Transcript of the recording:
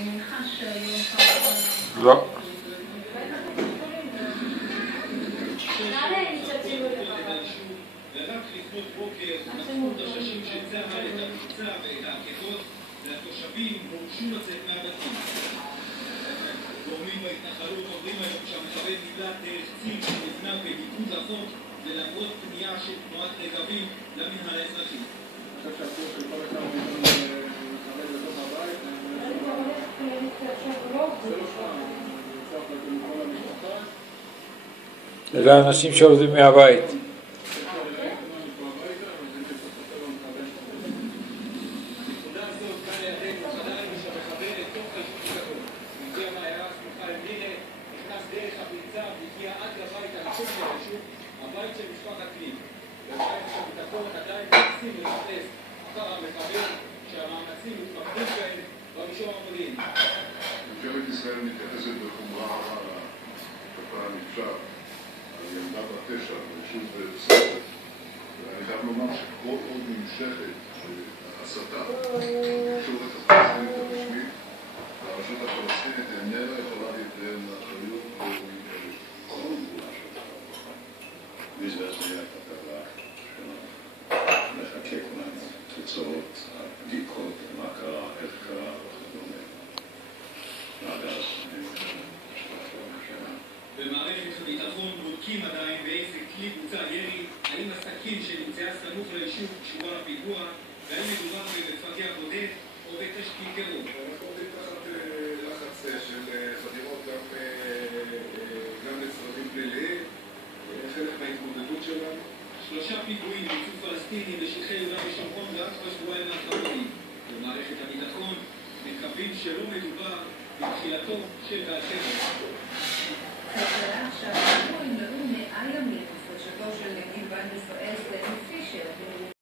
אני מניחה שהיום לא. ורק לפנות בוקר נפקו את הששים של צה"ל את המבצע ואת העקבות והתושבים הורשו לצאת מהבתים. גורמים בהתנחלות אומרים היום שהמחבל נמלט דרך ציר שנבנה בניגוד לחוק ולמרות פנייה של תנועת רגבים למינהל האזרחי. אני חושב שהסיור של כל אחד מכאן מחבל בתוך הבית זה לא שם, נצטרך לתת כל המשפחה. זה האנשים שעובדים מהבית. הבית של משפחת קליק, ובית של ביטחון עדיין מנסים לחפש אחר המחבל שהמאמצים מתמקדים בהם במישור המודיעיני. ממשלת ישראל מתייחסת בחומרה רבה לתופעה הנפשעת על ילדה בת 9 ביישוב ספר, ואני חייב לומר שכל עוד נמשכת הסתה בתקשורת הפלסטינית הרשמית, הרשות הפלסטינית איננה יכולה להתנהל מאחריות כל פעולה של וזה היה כתבה שמחכה כולנו תוצאות הבדיקות, מה קרה, איך קרה וכדומה. עד אז במערכת הביטחון בודקים עדיין באיזה כלי בוצע ירי, האם הסכין שנמצאה סמוך ליישוב קשורה לפיגוע, והאם מדובר במפגע בודד או בתשתית טרור. אנחנו עובדים תחת לחץ של חדירות גם לצרכים פליליים, חלק מההתמודדות שלנו. 3 פיגועים ביצעו פלסטינים בשטחי יהודה ושומרון רק בשבועיים האחרונים. במערכת הביטחון מקווים שלא מדובר בתחילתו של גל טרור. כלכלה עכשיו, אנחנו נמלאו 100 ימים לפרשתו של נגיד בנק ישראל